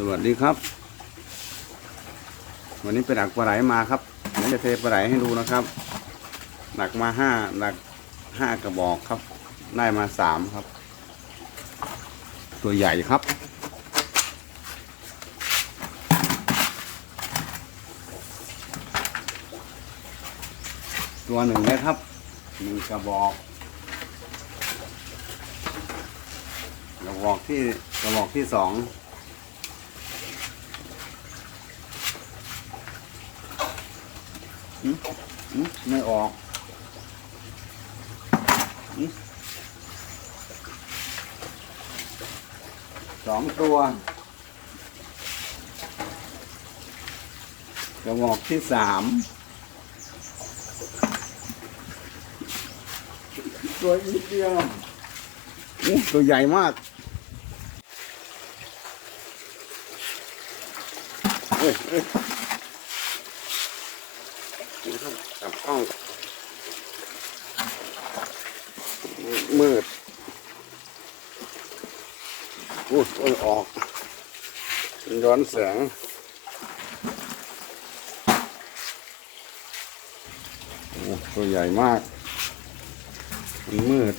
สวัสดีครับ วันนี้ไปดักปลาไหลมาครับเดี๋ยวจะเทปลาไหลให้ดูนะครับหนักมาห้าหนักห้ากระบอกครับ ได้มาสามครับ ตัวใหญ่ครับ ตัวหนึ่งนะครับหนึ่งกระบอกกระบอกที่กระบอกที่สองอืมอืม ไม่ออกสองตัวกระบอกที่สามตัวนิดเดียวตัวใหญ่มากเอ้ย นะครับจับกล้องมืดอู้โอ้ยออก ย้อนแสงตัวใหญ่มากมันมืด